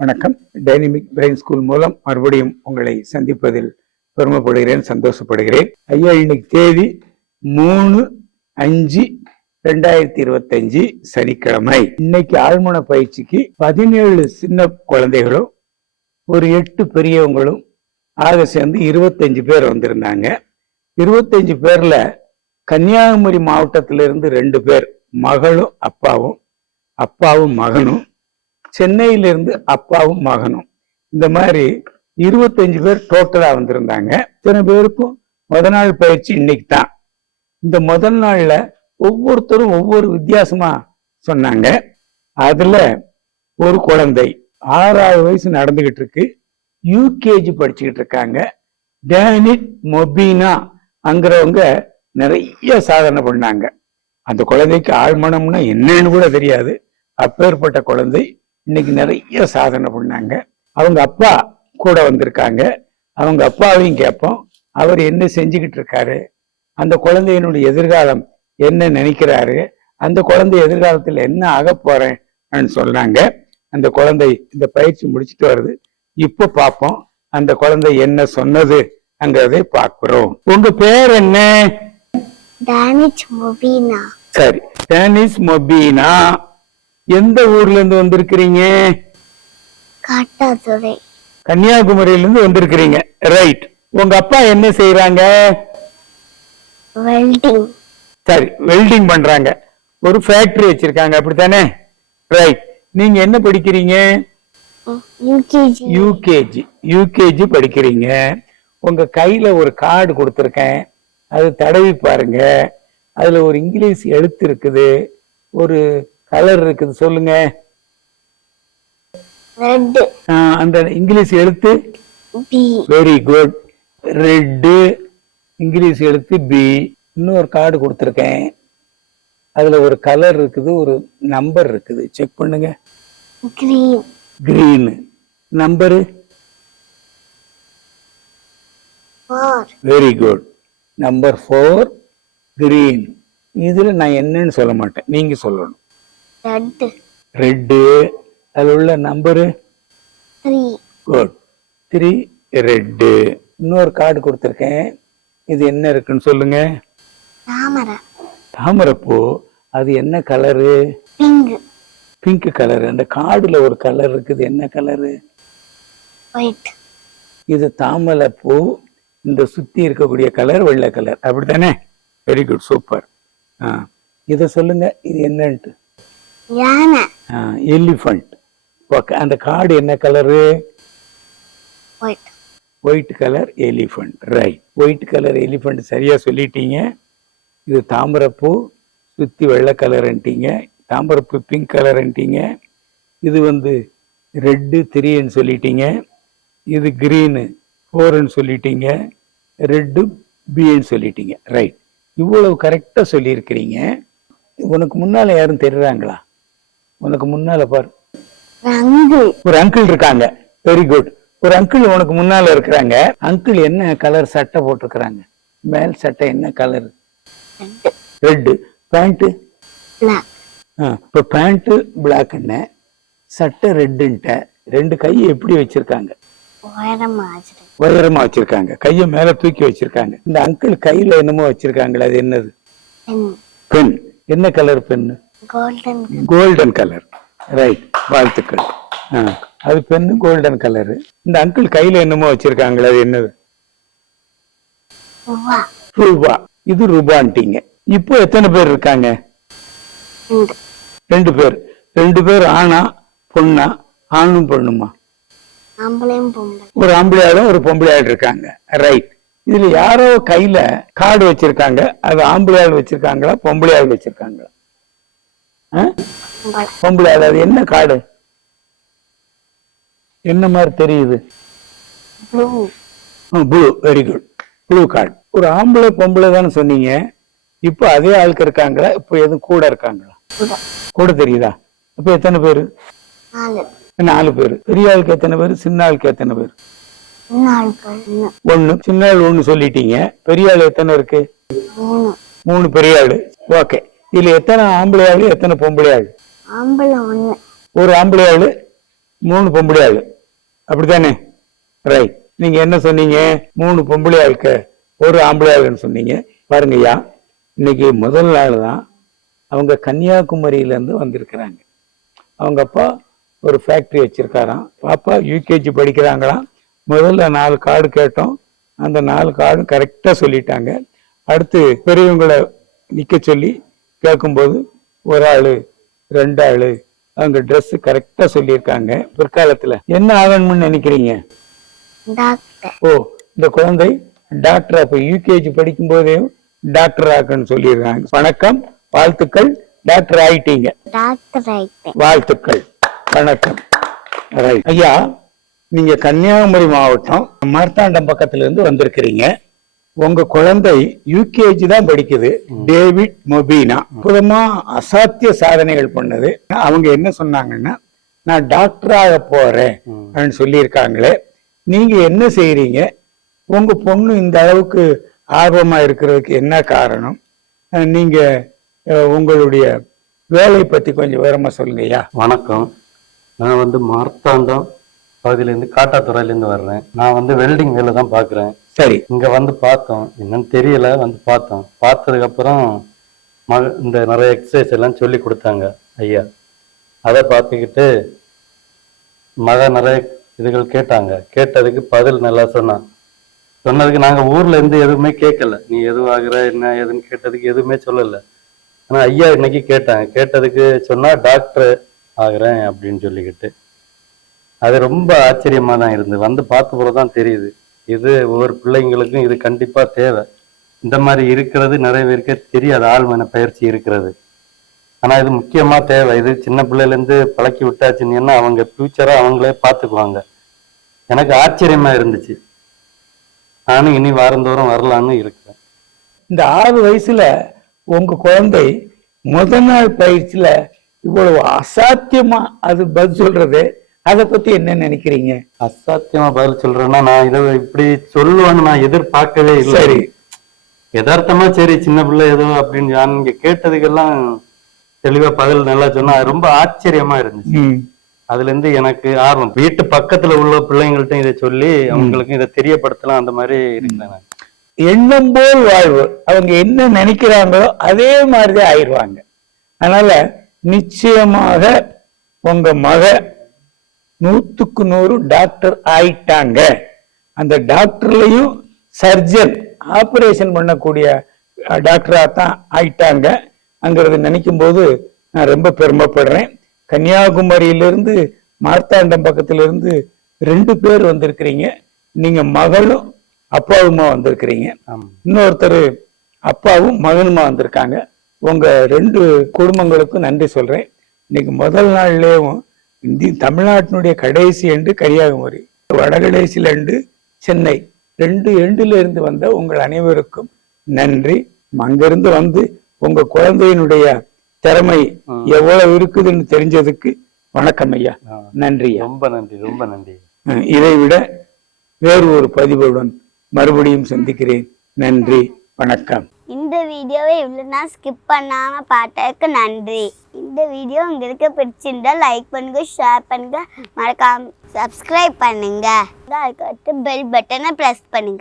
வணக்கம். Dynamic brain school மூலம் மறுபடியும் உங்களை சந்திப்பதில் பெருமைப்படுகிறேன், சந்தோஷப்படுகிறேன். ஐயா, இன்னைக்கு தேதி 3/5/2025 சனிக்கிழமை. இன்னைக்கு ஆழ்மன பயிற்சிக்கு 17 சின்ன குழந்தைகளும் ஒரு 8 பெரியவங்களும் ஆக சேர்ந்து 25 பேர் வந்திருந்தாங்க. 25 பேர்ல கன்னியாகுமரி மாவட்டத்திலிருந்து 2 பேர், மகளும் அப்பாவும், அப்பாவும் மகனும், சென்னையிலிருந்து அப்பாவும் மகனும், இந்த மாதிரி 25 பேர் டோட்டலா வந்திருந்தாங்க. இத்தனை பேருக்கும் முதல் நாள் பயிற்சி இன்னைக்கு தான். இந்த முதல் நாள்ல ஒவ்வொருத்தரும் ஒவ்வொரு வித்தியாசமா சொன்னாங்க. அதுல ஒரு குழந்தை 6வது வயசு நடந்துகிட்டு இருக்கு, யூகேஜி படிச்சுக்கிட்டு இருக்காங்க. டேனிட் மொபீனா அங்கிறவங்க நிறைய சாதனை பண்ணாங்க. அந்த குழந்தைக்கு ஆழ்மனம்னா என்னன்னு கூட தெரியாது. அப்பேற்பட்ட குழந்தை இன்னைக்கு நிறைய சாதனை பண்ணாங்க. அவங்க அப்பா கூட வந்திருக்காங்க. அவங்க அப்பாவையும் கேட்போம், அவர் என்ன செஞ்சுக்கிட்டு இருக்காரு, அந்த குழந்தையினுடைய எதிர்காலம் என்ன நினைக்கிறாரு, அந்த குழந்தை எதிர்காலத்துல என்ன ஆக போறேன்னு சொன்னாங்க. அந்த குழந்தை இந்த பயிற்சி முடிச்சுட்டு வருது. இப்ப பார்ப்போம் அந்த குழந்தை என்ன சொன்னது அங்கிறதை பார்க்கிறோம். உங்க பேர் என்ன? டேனிஷ் மொபீனா. சரி, டேனிஷ் மொபீனா. எந்த ஊர்ல இருந்து வந்திருக்கிறீங்க? காட்டாதுறை, கன்னியாகுமரியில இருந்து வந்திருக்கிறீங்க. ரைட். உங்க அப்பா என்ன செய்யறாங்க? வெல்டிங். சரி, வெல்டிங் பண்றாங்க. ஒரு ஃபேக்டரி வச்சிருக்காங்க, அப்படித்தானே? ரைட். நீங்க என்ன படிக்கிறீங்க? யூகேஜி படிக்கிறீங்க. உங்க கையில ஒரு கார்டு கொடுத்துருக்கேன், அது தடவி பாருங்க. அதுல ஒரு இங்கிலீஷ் எழுத்து இருக்குது, ஒரு கலர் இருக்குது, சொல்லுங்க. ரெட். அந்த இங்கிலீஷ் எழுத்து B. Very good. Red English எழுத்து பி. இன்னொரு கார்டு கொடுத்துருக்கேன், அதுல ஒரு கலர் இருக்குது, ஒரு நம்பர் இருக்குது, செக் பண்ணுங்க. Green. Number? 4. Very good. Number 4 green. இதுல நான் என்னன்னு சொல்ல மாட்டேன், நீங்க சொல்லணும். ரெட்டு. அதுல உள்ள நம்பரு 3. குட். 3 ரெட்டு. இன்னொரு கார்டு கொடுத்துருக்கேன், இது என்ன இருக்குன்னு சொல்லுங்க. தாமரைப்பூ. அது என்ன கலரு? Pink colour. அந்த கார்டுல ஒரு கலர் இருக்குது, என்ன கலரு? ஒயிட். இது தாமரைப்பூ. இந்த சுத்தி இருக்கக்கூடிய கலர் வெள்ளை கலர், அப்படித்தானே? Very good, super. இத சொல்லுங்க, இது என்னன்ட்டு. எலிஃபண்ட். அந்த கார்டு என்ன colour? White colour elephant. Right. White colour elephant சரியா சொல்லிட்டீங்க. இது தாமரைப்பூ, சுத்தி வெள்ளை கலர்ன்ட்டீங்க. தாமரைப்பூ பிங்க் கலர்ன்ட்டீங்க. இது ரெட்டு 3ன்னு சொல்லிட்டீங்க. இது கிரீனு 4ன்னு சொல்லிட்டீங்க. ரெட்டு பின்னு சொல்லிட்டீங்க. ரைட். இவ்வளவு கரெக்டா சொல்லியிருக்கிறீங்க. உனக்கு முன்னால யாரும் தெரியுறாங்களா? உனக்கு முன்னால பாரு, ஒரு அங்கிள் இருக்காங்க. Very good. ஒரு அங்கிள் உனக்கு முன்னால இருக்கிறாங்க. அங்கிள் என்ன கலர் சட்டை போட்டிருக்கிறாங்க? மேல் சட்டை என்ன கலர்? ரெட். பேண்ட்? இப்ப பேண்ட் பிளாக், என்ன சட்டை ரெட்டுன்ட்ட. 2 கையை எப்படி வச்சிருக்காங்க? உயரமா வச்சிருக்காங்க. கைய மேல தூக்கி வச்சிருக்காங்க. இந்த அங்கிள் கையில என்னமோ வச்சிருக்காங்களா, அது என்னது? பென். என்ன colour pen? Golden colour. Right, வாழ்த்துக்கள். அது பென்னு கோல்டன் கலர். இந்த அங்கிள் கையில என்னமோ வச்சிருக்காங்களா, அது என்னது? ரூபா. இது ரூபான்ட்டீங்க. இப்போ எத்தனை பேர் இருக்காங்க? 2 பேர். 2 பேர் ஆணா பொண்ணா? ஆணும் பொண்ணுமா? ஒரு ஆம்பளையாளும் ஒரு பொம்பளையாள் இருக்காங்க. ரைட். இதுல யாரோ கையில கார்டு வச்சிருக்காங்க, அது ஆம்பளையாள் வச்சிருக்காங்களா பொம்பளையாள் வச்சிருக்காங்களா? பொம்பளையாள். அது என்ன கார்டு? என்ன மாதிரி தெரியுது? Blue. Very good. Blue card. ஒரு ஆம்பளை பொம்பளை தானே சொன்னீங்க. இப்போ அதே ஆளுக்கு இருக்காங்களா, இப்போ எதுவும் கூட இருக்காங்களா? கூட தெரியுதா? இப்ப எத்தனை பேரு? 4 பேரு. பெரிய ஆளுக்கு எத்தனை பேரு, சின்ன ஆளுக்கு எத்தனை பேரு? 1. சின்ன ஆள் 1 சொல்லிட்டீங்க. பெரிய ஆளு எத்தனை இருக்கு? 3 பெரிய ஆளு. ஓகே. இதுல எத்தனை ஆம்பளை ஆளு, எத்தனை பொம்பளை ஆளு? ஆம்பளை 1. ஒரு ஆம்பளை ஆளு 3 பொம்பளை ஆளு அப்படித்தானே? ரைட். நீங்க என்ன சொன்னீங்க? 3 பொம்பளை ஆளுக்கு 1 ஆம்பளை ஆளுன்னு சொன்னீங்க. பாருங்க ஐயா, இன்னைக்கு முதல் நாள் தான் அவங்க கன்னியாகுமரியில இருந்து வந்திருக்கிறாங்க. அவங்க அப்பா ஒரு ஃபேக்டரி வச்சிருக்காராம். பாப்பா யூகேஜி படிக்கிறாங்களாம். முதல்ல 4 கார்டு கேட்டோம். அந்த 4 கார்டும் கரெக்டா சொல்லிட்டாங்க. அடுத்து பெரியவங்களை நிக்க சொல்லி கேட்கும்போது 1 ஆளு 2 ஆளு அவங்க ட்ரெஸ் கரெக்டா சொல்லியிருக்காங்க. பிற்காலத்துல என்ன ஆகணும்னு நினைக்கிறீங்க? டாக்டர். ஓ, இந்த குழந்தை டாக்டர் அப்ப யூகேஜி படிக்கும் போதே டாக்டர் ஆக்கன்னு சொல்லியிருக்காங்க. வணக்கம், வாழ்த்துக்கள், டாக்டர் ஆயிட்டீங்க. டாக்டர் ஆயிட்டேன். வாழ்த்துக்கள், வணக்கம். ரைட். ஐயா, நீங்க கன்னியாகுமரி மாவட்டம் மார்த்தாண்டம் பக்கத்துல இருந்து வந்திருக்கிறீங்க. உங்க குழந்தை யூகேஜி தான் படிக்குது. டேவிட் மொபீனா அற்புதமா அசாத்திய சாதனைகள் பண்ணது. அவங்க என்ன சொன்னாங்கன்னா, நான் டாக்டராக போறேன் அப்படின்னு சொல்லியிருக்காங்களே, நீங்க என்ன செய்யறீங்க? உங்க பொண்ணு இந்த அளவுக்கு ஆர்வமா இருக்கிறதுக்கு என்ன காரணம்? நீங்க உங்களுடைய வேலை பத்தி கொஞ்சம் விவரமா சொல்லுங்க ஐயா. வணக்கம். நான் வந்து மார்த்தாண்டம் பகுதியிலேருந்து காட்டாத்துறையிலேருந்து வர்றேன். நான் வந்து வெல்டிங் வேலை தான் பார்க்குறேன். சரி. இங்கே வந்து பார்த்தோம், என்னன்னு தெரியல, வந்து பார்த்தோம். பார்த்ததுக்கப்புறம் இந்த நிறைய எக்ஸசைஸ் எல்லாம் சொல்லி கொடுத்தாங்க ஐயா. அதை பார்த்துக்கிட்டு நிறைய இதுகள் கேட்டாங்க. கேட்டதுக்கு பதில் நல்லா சொன்னான். சொன்னதுக்கு நாங்கள் ஊர்ல இருந்து எதுவுமே கேட்கல. நீ எதுவும் ஆகுற என்ன ஏதுன்னு கேட்டதுக்கு எதுவுமே சொல்லலை. ஆனால் ஐயா இன்னைக்கு கேட்டாங்க. கேட்டதுக்கு சொன்னா டாக்டர் ஆகுறேன் அப்படின்னு சொல்லிக்கிட்டு அது ரொம்ப ஆச்சரியமா தான் இருந்து வந்து பார்த்த போறதான் தெரியுது. இது ஒவ்வொரு பிள்ளைங்களுக்கும் இது கண்டிப்பா தேவை. இந்த மாதிரி இருக்கிறது நிறைய பேருக்கு தெரியாது, ஆழ்மன பயிற்சி இருக்கிறது. ஆனா இது முக்கியமா தேவை. இது சின்ன பிள்ளைல இருந்து பழக்கி விட்டாச்சுன்னா அவங்க ஃபியூச்சரா அவங்களே பார்த்துக்குவாங்க. எனக்கு ஆச்சரியமா இருந்துச்சு. நானும் இனி வாரந்தோறும் வரலான்னு இருக்கிறேன். இந்த 6 வயசுல உங்க குழந்தை முதல் நாள் பயிற்சியில இவ்வளவு அசாத்தியமா அது பதில் சொல்றது, அதை பத்தி என்ன நினைக்கிறீங்க? அசாத்தியமா பதில் சொல்றேன்னா, நான் இதை இப்படி சொல்லுவேன்னு நான் எதிர்பார்க்கவே இல்லை. சரி, யதார்த்தமா சரி சின்ன பிள்ளை ஏதோ அப்படின்னு நான் இங்க கேட்டதுக்கெல்லாம் தெளிவா பதில் நல்லா சொன்னா ரொம்ப ஆச்சரியமா இருந்துச்சு. அதுல இருந்து எனக்கு ஆர்வம். வீட்டு பக்கத்துல உள்ள பிள்ளைங்கள்ட்ட இதை சொல்லி அவங்களுக்கு இதை தெரியப்படுத்தலாம், அந்த மாதிரி இருக்கிறேன். எண்ணம் போல் வாழ்வு. அவங்க என்ன நினைக்கிறாங்களோ அதே மாதிரிதான் ஆயிடுவாங்க. அதனால நிச்சயமாக உங்க மக 100க்கு 100 டாக்டர் ஆயிட்டாங்க. அந்த டாக்டர்லயும் சர்ஜன், ஆபரேஷன் பண்ணக்கூடிய டாக்டரா தான் ஆயிட்டாங்க அங்கிறத நினைக்கும் போது நான் ரொம்ப பெருமைப்படுறேன். கன்னியாகுமரியிலிருந்து மார்த்தாண்டம் பக்கத்துல இருந்து 2 பேர் வந்திருக்கிறீங்க. நீங்க மகளும் அப்பாவுமா வந்திருக்கிறீங்க. இன்னொருத்தர் அப்பாவும் மகனுமா வந்திருக்காங்க. உங்க 2 குடும்பங்களுக்கும் நன்றி சொல்றேன். இன்னைக்கு முதல் நாள்லேயும் தமிழ்நாட்டினுடைய கடைசி எண்டு கன்னியாகுமரி, வடகடைசியில் எண்டு சென்னை, 2 எண்டுல இருந்து வந்த உங்கள் அனைவருக்கும் நன்றி. அங்கிருந்து வந்து உங்க குழந்தையினுடைய திறமை எவ்வளவு இருக்குதுன்னு தெரிஞ்சதுக்கு வணக்கம் ஐயா. நன்றி. ரொம்ப நன்றி, ரொம்ப நன்றி. இதை விட வேறு ஒரு பதிவுடன் மறுபடியும் சந்திக்கிறேன். நன்றி, வணக்கம். இந்த வீடியோவை இவ்வளவு நாள் ஸ்கிப் பண்ணாம பார்த்ததுக்கு நன்றி. இந்த வீடியோ உங்களுக்கு பிடிச்சிருந்தா லைக் பண்ணுங்க, ஷேர் பண்ணுங்க, மறக்காம சப்ஸ்கிரைப் பண்ணுங்க. அதுக்கு பெல் பட்டனை பிரஸ் பண்ணுங்க.